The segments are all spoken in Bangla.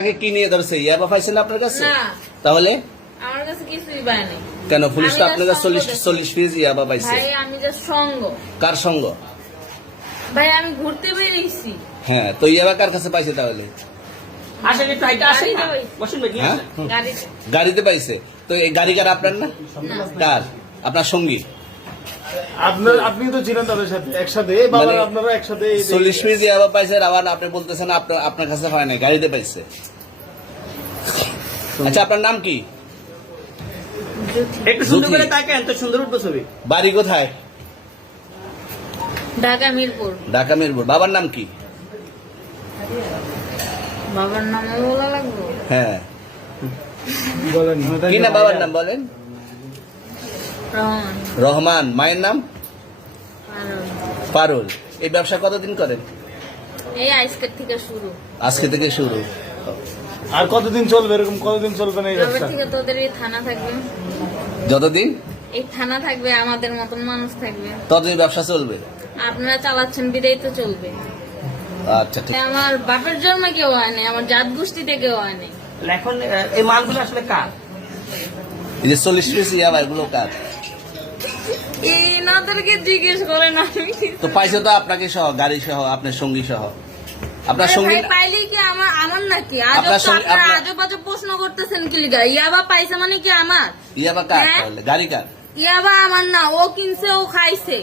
আগে কি নিয়ে ধরছে? ইয়াবা পাইছেন আপনার কাছে? তাহলে? আমার কাছে কিছুই পায় কেন পুলিশ তো আপনার কাছে চল্লিশ চল্লিশ পিস ইয়াবা পাইছে? ভাই আমি যে সঙ্গ। কার সঙ্গ? ভাই আমি ঘুরতে বেরিয়েছি। হ্যাঁ তো ইয়াবা কার কাছে পাইছে তাহলে? গাড়িতে হ্যাঁ? গাড়িতে। পাইছে। তো এই গাড়ি কার আপনার না। কার? আপনার সঙ্গী? আপনার আপনি তো ছিলেন তাদের সাথে একসাথে বাবা মানে আপনারা একসাথে চল্লিশ পিস ইয়াবা পাইছে আবার আপনি বলতেছেন আপনার আপনার কাছে হয় না গাড়িতে পাইছে। আচ্ছা আপনার নাম কি? একটু সুন্দর করে তাকেন তো সুন্দর উঠবো ছবি। বাড়ি কোথায়? ঢাকা মিরপুর। ঢাকা মিরপুর। বাবার নাম কি? বাবার নাম বলা লাগবো? হ্যাঁ। বলেন কি না বাবার নাম বলেন? রহমান। রহমান মায়ের নাম? পারুল। এই ব্যবসা কতদিন করেন? এই আইসকের থেকে শুরু। আজকে থেকে শুরু। আর কতদিন চলবে? এরকম কতদিন চলবে না এই ব্যবসা? থেকে তোদের এই থানা থাকবে। যতদিন? এই থানা থাকবে আমাদের মতন মানুষ থাকবে। ততদিন ব্যবসা চলবে? আপনারা চালাচ্ছেন বিদায় তো চলবে। আচ্ছা ঠিক। আমার বাপের জন্মে কেউ হয় নাই আমার জাত গোষ্ঠীতে কেউ হয় নাই। এখন এই মালগুলো আসলে কার? এই যে চল্লিশ পিস ইয়াবা এগুলো কার? এই জিজ্ঞেস করেন আমি তো পাইছে তো আপনাকে সহ গাড়ি সহ আপনার সঙ্গী সহ। আপনার সঙ্গী ভাই কি আমার আমার নাকি? আজব আপনার তো সঙ্গে- আপনারা আপনার- আজব আজব প্রশ্ন করতেছেন কি লিগা? ইয়াবা পাইছে মানে কি আমার? ইয়াবা কার? তাহলে? গাড়ি কার? ইয়াবা আমার না ও কিনছে ও খাইছে।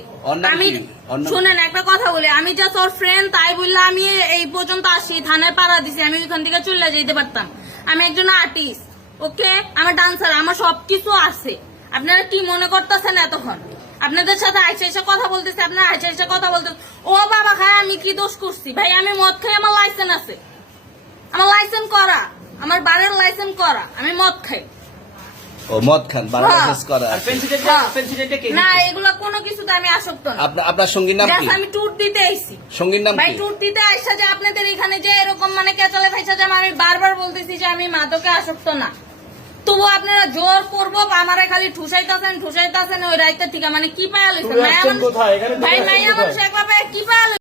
আমি কি? ওর নাম- শুনেন একটা কথা বলি আমি ওর ফ্রেন্ড তাই বললে আমি এই পর্যন্ত আসি থানায় পাড়া দিছি আমি ওইখান থেকে চলে যেতে পারতাম। আমি একজন আর্টিস্ট ওকে আমার ডান্সার আমার সবকিছু আছে। আপনারা কি মনে করতেছেন এতক্ষণ? আপনাদের সাথে আইসা এসে কথা বলতেছে আপনারা আইসা এসে কথা বলতে ও বাবা খায় আমি কি দোষ করছি? ভাই আমি মদ খাই আমার লাইসেন্স আছে। আমার লাইসেন্স করা। আমার বাড়ির লাইসেন্স করা। আমি মদ খাই। ও মদ খান হ্যাঁ। বাংলাদেশ করা হ্যাঁ। পেন্সিলটা কে না দিচ্ছে? এগুলা কোনো কিছুতে আমি আসক্ত না। আপনার আপনার সঙ্গীর নাম কি? আমি ট্যুর দিতে আইছি। সঙ্গীর নাম ভাই কি? ট্যুর দিতে আইসা যে আপনাদের এখানে যে এরকম মানে কেচালে ফাইসা যে আমি বারবার বলতেছি যে আমি মাদকে আসক্ত না। তবু আপনারা জোর করব আমারে খালি ঠুসাইতেছেন ঠুসাইতেছেন ওই রাইতে থেকে মানে কি পায়াল ভাই মাইয়া মানুষ একবার কি পায়া লইছেন?